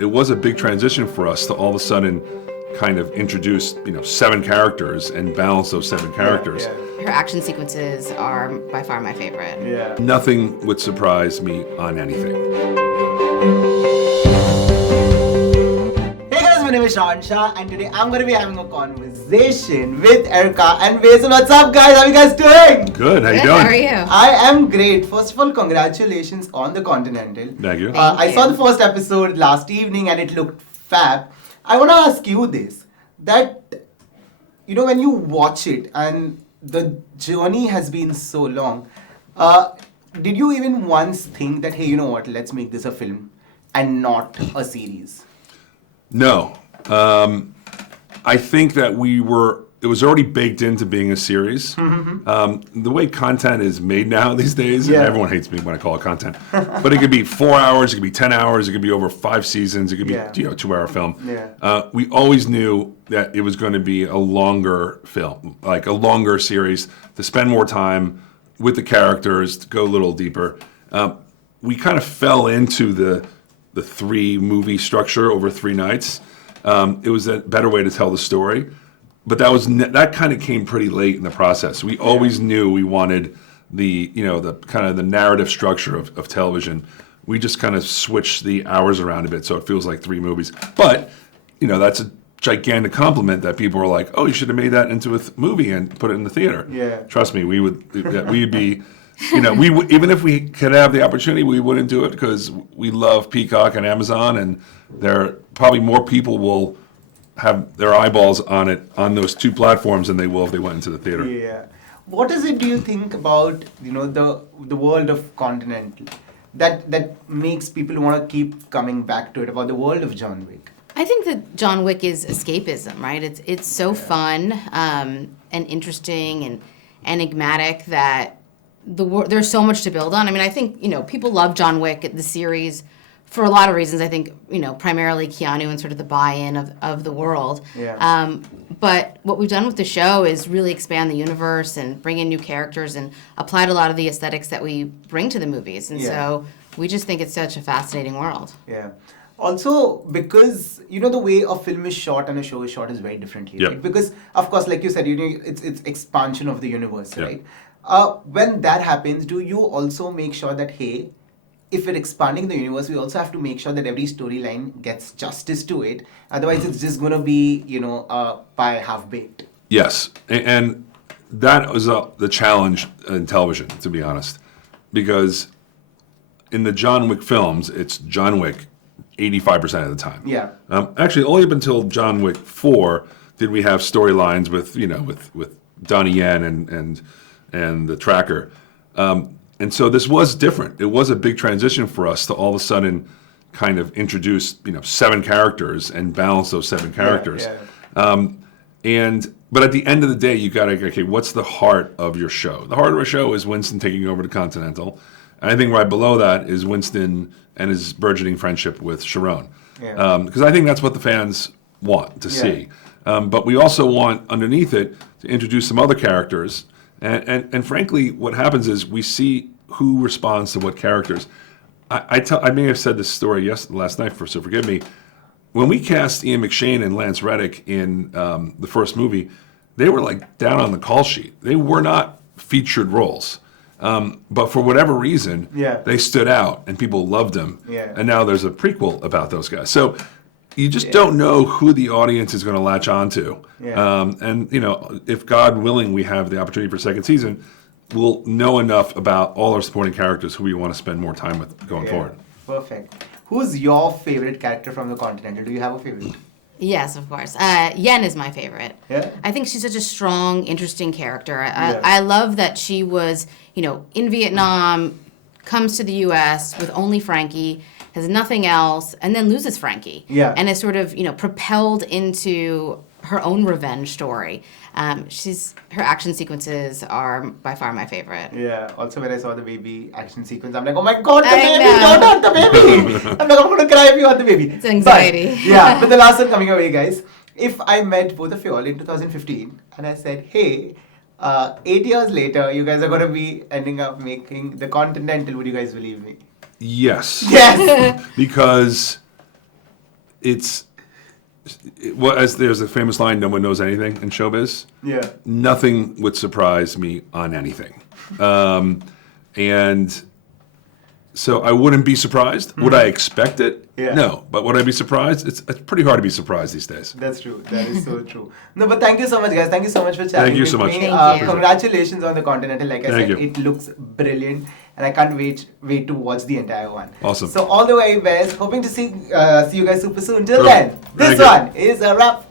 it was a big transition for us to all of a sudden kind of introduce, 7 characters and balance those 7 characters. Her action sequences are by far my favorite. Yeah. Nothing would surprise me on anything. Hey guys, my name is Shahan Shah, and today I'm going to be having a conversation with Erica and Basil. What's up, guys? How are you guys doing? Good, how you Good, doing? how are you? I am great. First of all, congratulations on the Continental. Thank you. Thank I you. saw the first episode last evening and it looked fab. I want to ask you this, that, when you watch it and the journey has been so long, did you even once think that, hey, you know what, let's make this a film and not a series? No. I think that it was already baked into being a series. The way content is made now these days, and everyone hates me when I call it content, but it could be 4 hours, it could be 10 hours, it could be over 5 seasons, it could be a 2-hour film. We always knew that it was going to be a longer film, like a longer series, to spend more time with the characters, to go a little deeper. We kind of fell into the 3-movie structure over 3 nights. It was a better way to tell the story. But that kind of came pretty late in the process. We always knew we wanted the kind of the narrative structure of television. We just kind of switched the hours around a bit so it feels like 3 movies. But, that's a gigantic compliment that people are like, oh, you should have made that into a movie and put it in the theater. Yeah. Trust me, we'd be, even if we could have the opportunity, we wouldn't do it because we love Peacock and Amazon, and there probably more people will have their eyeballs on it on those 2 platforms than they will if they went into the theater. Yeah. What is it, do you think, about the world of Continental that makes people want to keep coming back to it, about the world of John Wick? I think that John Wick is escapism, right? It's so fun and interesting and enigmatic that there's so much to build on. I mean, I think, people love John Wick, the series, for a lot of reasons. I think, primarily Keanu and sort of the buy-in of the world. Yeah. But what we've done with the show is really expand the universe and bring in new characters and applied a lot of the aesthetics that we bring to the movies. And so we just think it's such a fascinating world. Yeah. Also, because, the way a film is shot and a show is shot is very differently, right? Because, of course, like you said, it's expansion of the universe, right? When that happens, do you also make sure that, hey, if we're expanding the universe, we also have to make sure that every storyline gets justice to it. Otherwise, it's just going to be, pie half-baked. Yes, and that was the challenge in television, to be honest, because in the John Wick films, it's John Wick 85% of the time. Yeah. Actually, only up until John Wick 4 did we have storylines with Donnie Yen and the Tracker. And so this was different. It was a big transition for us to all of a sudden kind of introduce, 7 characters and balance those 7 characters. But at the end of the day, you got to, okay, what's the heart of your show? The heart of our show is Winston taking over the Continental. And I think right below that is Winston and his burgeoning friendship with Sharon. Because I think that's what the fans want to see. But we also want, underneath it, to introduce some other characters. And frankly, what happens is we see who responds to what characters. I may have said this story last night, so forgive me. When we cast Ian McShane and Lance Reddick in the first movie, they were like down on the call sheet. They were not featured roles. But for whatever reason, they stood out and people loved them. And now there's a prequel about those guys. So you just don't know who the audience is going to latch on to. And, if God willing, we have the opportunity for a second season, we'll know enough about all our supporting characters who we want to spend more time with going forward. Perfect. Who's your favorite character from the Continental? Do you have a favorite? Yes, of course. Yen is my favorite. Yeah? I think she's such a strong, interesting character. I love that she was, in Vietnam, comes to the U.S. with only Frankie, has nothing else, and then loses Frankie. And is sort of, propelled into her own revenge story. Her action sequences are by far my favorite. Yeah. Also, when I saw the baby action sequence, I'm like, oh my God, the baby! Don't hurt the baby! I'm like, I'm going to cry if you hurt the baby. It's anxiety. But the last one coming away, guys. If I met both of you all in 2015 and I said, hey, 8 years later, you guys are going to be ending up making the Continental, would you guys believe me? Yes. Yes! Because well, as there's a famous line, no one knows anything in showbiz. Yeah. Nothing would surprise me on anything. And so I wouldn't be surprised. Would I expect it? Yeah. No. But would I be surprised? It's pretty hard to be surprised these days. That's true. That is so true. No, but thank you so much, guys. Thank you so much for chatting Thank you with so much. me. Thank you. Congratulations on the Continental. Like I Thank said, you. it looks brilliant, and I can't wait to watch the entire one. Awesome. So all the way best. Hoping to see you guys super soon. Till Perfect. then, this Thank you. one is a wrap.